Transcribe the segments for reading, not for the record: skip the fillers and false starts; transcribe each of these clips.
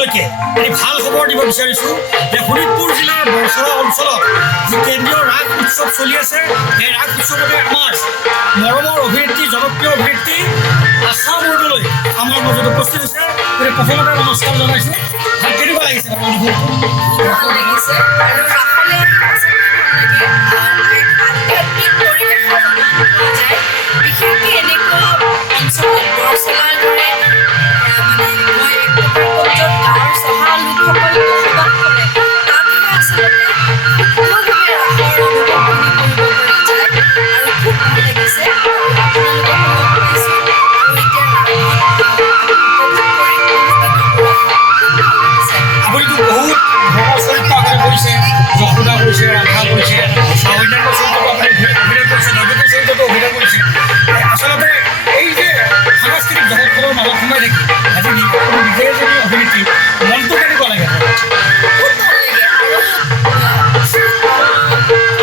সকলোকে এটি ভাল খবৰ দিব বিচাৰিছোঁ যে শোণিতপুৰ জিলাৰ বৰছল অঞ্চলত যি কেন্দ্ৰীয় ৰাস উৎসৱ চলি আছে সেই ৰাস উৎসৱতে আমাৰ মৰমৰ অভিনেত্ৰী জনপ্ৰিয় অভিনেত্ৰী আশা বৰদলৈ আমাৰ মাজত উপস্থিত হৈছে। গতিকে প্ৰথমতে নমস্কাৰ জনাইছোঁ। ভাল কেনেকুৱা লাগিছে? ভাল লাগিছে আৰু ৰাসলৈ আধ্যাত্মিক পৰিৱেশ যায়। বিশেষকৈ এনেকুৱা অঞ্চলত বৰছলাৰ দৰে মই য'ত গাঁৱৰ চহা লোকসকল বসবাস কৰে তাতহে আচলতে শুদ্ধভাৱে ৰাসৰ অনুভৱখিনি কৰিব পৰা যায় আৰু খুব ভাল লাগিছে। আপোনালোকক লগ পাইছোঁ আৰু এতিয়া আপুনিতো বহুত চৰিত্ৰ আগতে কৰিছে, যশোদা কৰিছে, ৰাধা কৰিছে, অন্যান্য চৰিত্ৰতো আপুনি অভিনয় কৰিছে, নৈতিক চৰিত্ৰতো অভিনয় কৰিছে। আচলতে এই যে সাংস্কৃতিক জগতখনৰ মাজত সোমাই থাকি আজি নিজে যদি অভিনেত্ৰী মনটো কেনেকুৱা লাগে? খুব ভাল লাগে আৰু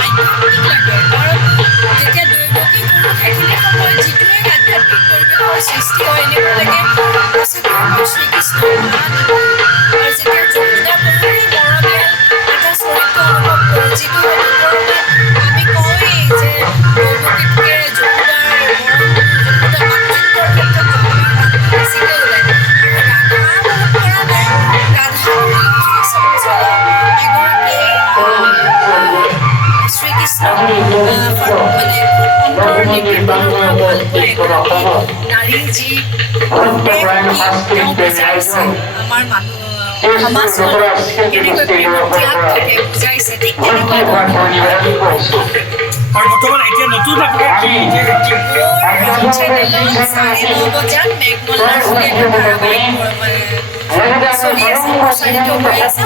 আধ্যাত্মিক লাগে। কাৰণ যেতিয়া দৈৱকী গুৰু থাকিলে সময়ত যিটোৱে আধ্যাত্মিক পৰিৱেশৰ সৃষ্টি হয় এনেকুৱা লাগে সঁচাকৈ শ্ৰীকৃষ্ণ আৰু যেতিয়া যশোদা গুৰুৰে মৰমীয়াল এটা চৰিত্ৰ অনুভৱ কৰোঁ, যিটো হয়তো কৰবাত আমি কওঁৱেই যে দৈৱকীতকৈ যশোদাৰ যশোদা মাতৃত্বৰ ক্ষেত্ৰত বেছিকৈ ওলায়। আৰু ৰাধা মনত পৰা নাই, ৰাধা শ্ৰীকৃষ্ণক মানে অন্তৰ নিৰ্বাহৰ পৰা ভাল পোৱা এগৰাকী নাৰী যি তেওঁ বুজাইছে আমাৰ সমাজখনত কেনেকৈ প্ৰেমৰ ত্যাগ থাকে বুজাইছে, ঠিক তেনেকুৱা ধৰণৰ আৰু বৰ্তমান এতিয়া নতুন চেনেলত 9:30 বজাত মেঘমল্লাৰ বুলি এটা ধাৰাবাহিক চলি আছে, প্ৰচাৰিত হৈ আছে,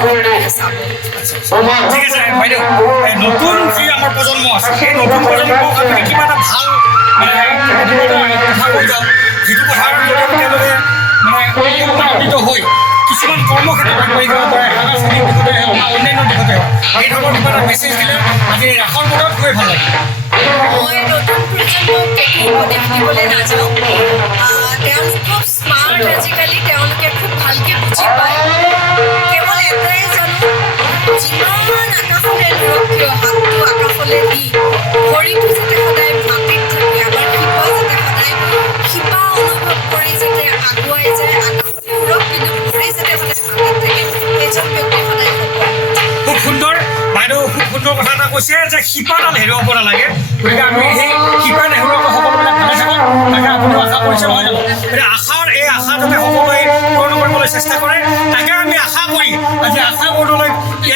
চাব। ঠিক আছে বাইদেউ, নতুন যি আমাৰ প্ৰজন্ম আছে সেই নতুন প্ৰজন্মক আপুনি কিবা এটা ভাল কথা কৈ যাওক, যিটো কথাৰ জৰিয়তে তেওঁলোকে উপকৃত হৈ কিছুমান কৰ্মক্ষেত্ৰত আগবাঢ়ি যাব পাৰে, সাংস্কৃতিক দিশতে হওক বা অন্যান্য দিশতে হওক, এই ধৰণৰ কিবা এটা মেছেজ দিলে আজি ৰাসৰ বতৰত গৈ ভাল লাগে। মই নতুন প্ৰজন্মক একো উপদেশ দিবলৈ নাযাওঁ। তেওঁলোক খুব স্মাৰ্ট আজিকালি, তেওঁলোকে খুব ভালকৈ বুজি পায়। কেৱল এটাই জানো, যিমান আকাশলৈ নুৰক কিয় হাতটো আকাশলৈ দি ভৰিটো যাতে সদায় মাটিত থাকে, আমাৰ শিপা যাতে সদায় শিপা অনুভৱ কৰি যাতে আগুৱাই যায়, আকাশলৈ উৰক কিন্তু ভৰি যাতে সদায় মাটিত থাকে, সেইজন ব্যক্তি সদায় সফল। খুব সুন্দৰ বাইদেউ, খুব সুন্দৰ কথা এটা কৈছে যে শিপাডাল হেৰুৱাব নালাগে। গতিকে আমি সেই শিপা নেহেৰুৱাকৈ সকলোবিলাক ভালে থাকক তাকে আপুনিও আশা কৰিছে, নহয় জানো? গতিকে এই আশা যাতে সকলোৱে পূৰণ কৰিবলৈ চেষ্টা কৰে তাকে আমি আশা কৰি আজি আশা বৰদলৈ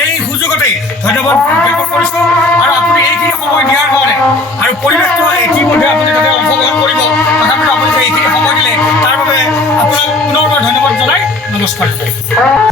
এই সুযোগতে ধন্যবাদ জ্ঞাপন কৰিছোঁ। আৰু আপুনি এইখিনি সময় দিয়াৰ কাৰণে আৰু পৰিৱেশটো ইতিমধ্যে আপুনি তাতে অংশগ্ৰহণ কৰিব, তথাপিতো আপুনি যে এইখিনি সময় দিলে তাৰ বাবে আপোনাক পুনৰবাৰ ধন্যবাদ জনাই নমস্কাৰ জনাই।